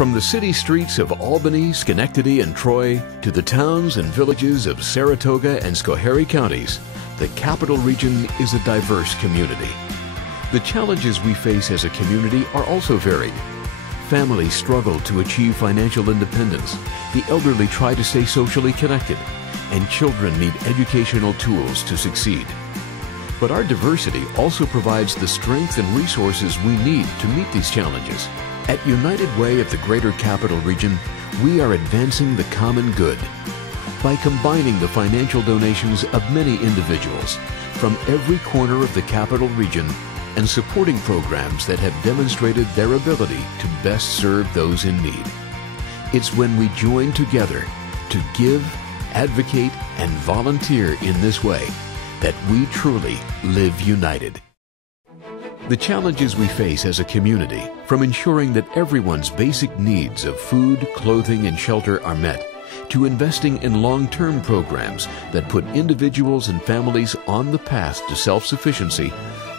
From the city streets of Albany, Schenectady, and Troy to the towns and villages of Saratoga and Schoharie counties, the Capital Region is a diverse community. The challenges we face as a community are also varied. Families struggle to achieve financial independence, the elderly try to stay socially connected, and children need educational tools to succeed. But our diversity also provides the strength and resources we need to meet these challenges. At United Way of the Greater Capital Region, we are advancing the common good by combining the financial donations of many individuals from every corner of the Capital Region and supporting programs that have demonstrated their ability to best serve those in need. It's when we join together to give, advocate, and volunteer in this way that we truly live united. The challenges we face as a community, from ensuring that everyone's basic needs of food, clothing, and shelter are met, to investing in long-term programs that put individuals and families on the path to self-sufficiency,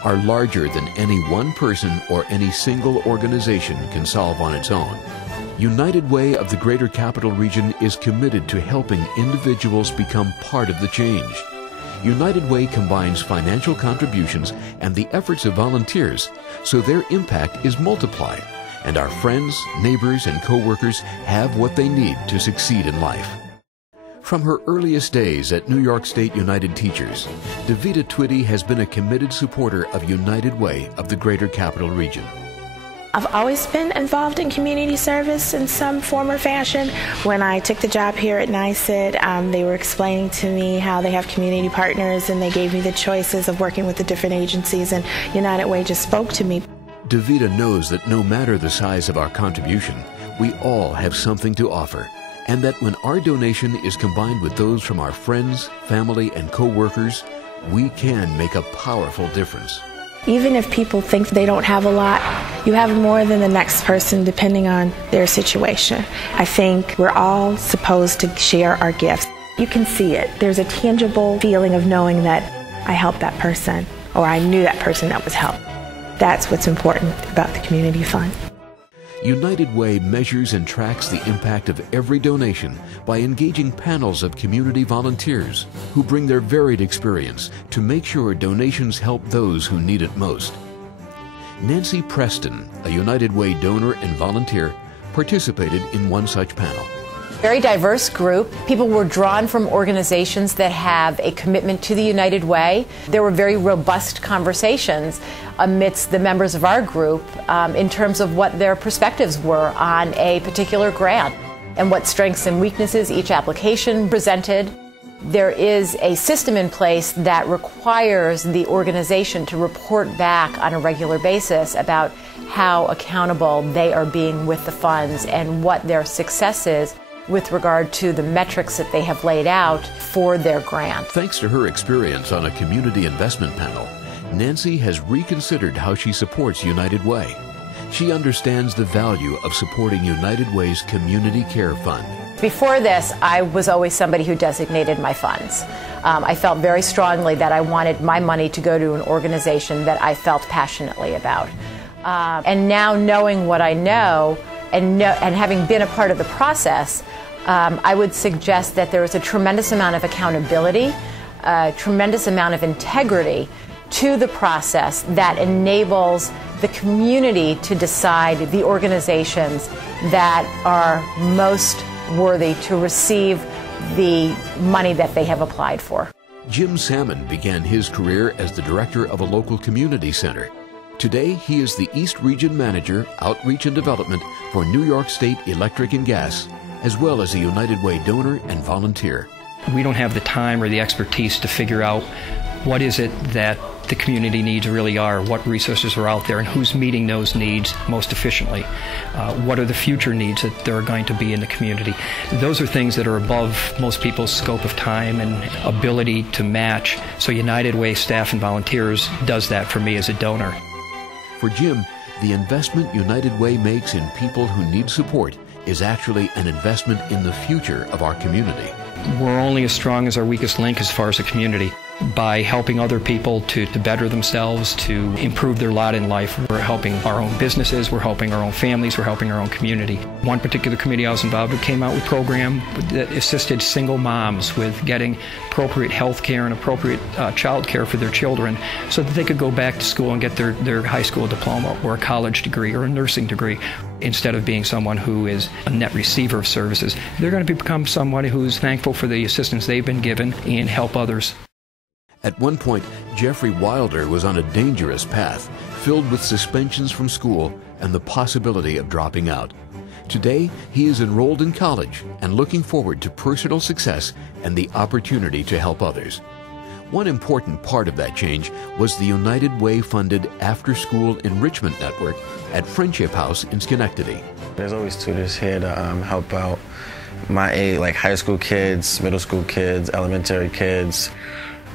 are larger than any one person or any single organization can solve on its own. United Way of the Greater Capital Region is committed to helping individuals become part of the change. United Way combines financial contributions and the efforts of volunteers so their impact is multiplied and our friends, neighbors, and co-workers have what they need to succeed in life. From her earliest days at New York State United Teachers, Davita Twitty has been a committed supporter of United Way of the Greater Capital Region. I've always been involved in community service in some form or fashion. When I took the job here at NYSID, they were explaining to me how they have community partners, and they gave me the choices of working with the different agencies, and United Way just spoke to me. Davita knows that no matter the size of our contribution, we all have something to offer, and that when our donation is combined with those from our friends, family, and co-workers, we can make a powerful difference. Even if people think they don't have a lot, you have more than the next person depending on their situation. I think we're all supposed to share our gifts. You can see it. There's a tangible feeling of knowing that I helped that person, or I knew that person that was helped. That's what's important about the Community Fund. United Way measures and tracks the impact of every donation by engaging panels of community volunteers who bring their varied experience to make sure donations help those who need it most. Nancy Preston, a United Way donor and volunteer, participated in one such panel. Very diverse group. People were drawn from organizations that have a commitment to the United Way. There were very robust conversations amidst the members of our group in terms of what their perspectives were on a particular grant and what strengths and weaknesses each application presented. There is a system in place that requires the organization to report back on a regular basis about how accountable they are being with the funds and what their success is with regard to the metrics that they have laid out for their grant. Thanks to her experience on a community investment panel, Nancy has reconsidered how she supports United Way. She understands the value of supporting United Way's Community Care Fund. Before this, I was always somebody who designated my funds. I felt very strongly that I wanted my money to go to an organization that I felt passionately about. And now knowing what I know, and having been a part of the process, I would suggest that there is a tremendous amount of accountability, a tremendous amount of integrity to the process that enables the community to decide the organizations that are most worthy to receive the money that they have applied for. Jim Salmon began his career as the director of a local community center. Today, he is the East Region Manager, Outreach and Development for New York State Electric and Gas, as well as a United Way donor and volunteer. We don't have the time or the expertise to figure out what is it that the community needs really are, what resources are out there, and who's meeting those needs most efficiently. What are the future needs that there are going to be in the community? Those are things that are above most people's scope of time and ability to match. So United Way staff and volunteers does that for me as a donor. For Jim, the investment United Way makes in people who need support is actually an investment in the future of our community. We're only as strong as our weakest link as far as a community. by helping other people to better themselves, to improve their lot in life. We're helping our own businesses, we're helping our own families, we're helping our own community. One particular committee I was involved with came out with a program that assisted single moms with getting appropriate health care and appropriate child care for their children so that they could go back to school and get their high school diploma or a college degree or a nursing degree. Instead of being someone who is a net receiver of services, they're going to become someone who's thankful for the assistance they've been given and help others. At one point, Jeffrey Wilder was on a dangerous path, filled with suspensions from school and the possibility of dropping out. Today, he is enrolled in college and looking forward to personal success and the opportunity to help others. One important part of that change was the United Way-funded after-school enrichment network at Friendship House in Schenectady. There's always tutors here to help out my age, like high school kids, middle school kids, elementary kids.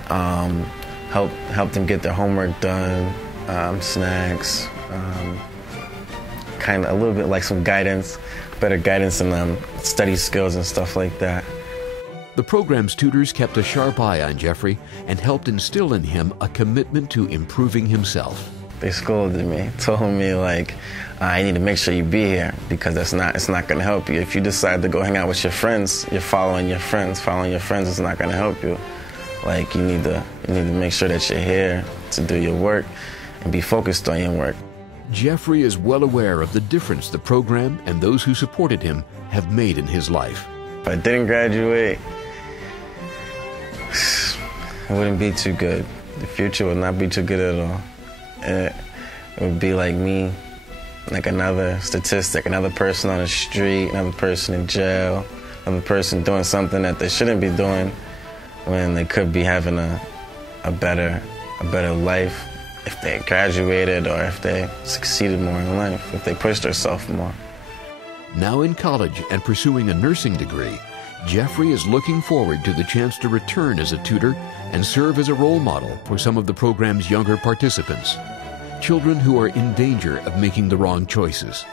Help them get their homework done, snacks, kind of a little bit like some guidance, better guidance in study skills and stuff like that. The program's tutors kept a sharp eye on Jeffrey and helped instill in him a commitment to improving himself. They scolded me, told me like, I need to make sure you be here because it's not going to help you. If you decide to go hang out with your friends, you're following your friends. Following your friends is not going to help you. Like you need to make sure that you're here to do your work and be focused on your work. Jeffrey is well aware of the difference the program and those who supported him have made in his life. If I didn't graduate, it wouldn't be too good. The future would not be too good at all. It would be like me, like another statistic, another person on the street, another person in jail, another person doing something that they shouldn't be doing when they could be having a better life if they graduated or if they succeeded more in life, if they pushed themselves more. Now in college and pursuing a nursing degree, Jeffrey is looking forward to the chance to return as a tutor and serve as a role model for some of the program's younger participants, children who are in danger of making the wrong choices.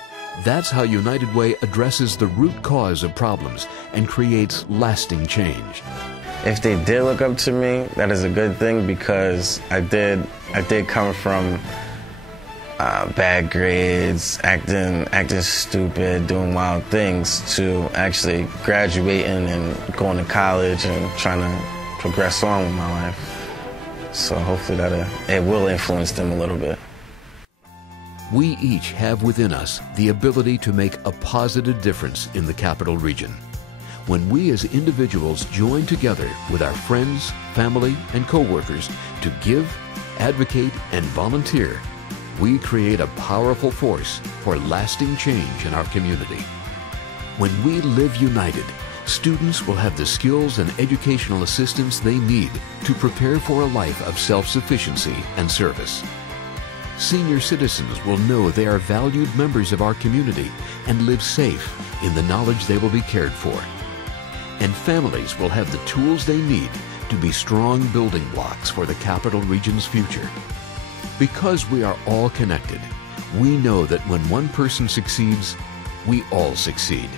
That's how United Way addresses the root cause of problems and creates lasting change. If they did look up to me, that is a good thing because I did come from bad grades, acting stupid, doing wild things, to actually graduating and going to college and trying to progress on with my life. So hopefully it will influence them a little bit. We each have within us the ability to make a positive difference in the Capital Region. When we as individuals join together with our friends, family, and co-workers to give, advocate, and volunteer, we create a powerful force for lasting change in our community. When we live united, students will have the skills and educational assistance they need to prepare for a life of self-sufficiency and service. Senior citizens will know they are valued members of our community and live safe in the knowledge they will be cared for. And families will have the tools they need to be strong building blocks for the Capital Region's future. Because we are all connected, we know that when one person succeeds, we all succeed.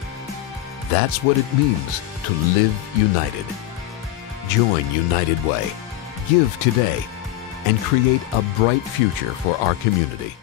That's what it means to live united. Join United Way, give today, and create a bright future for our community.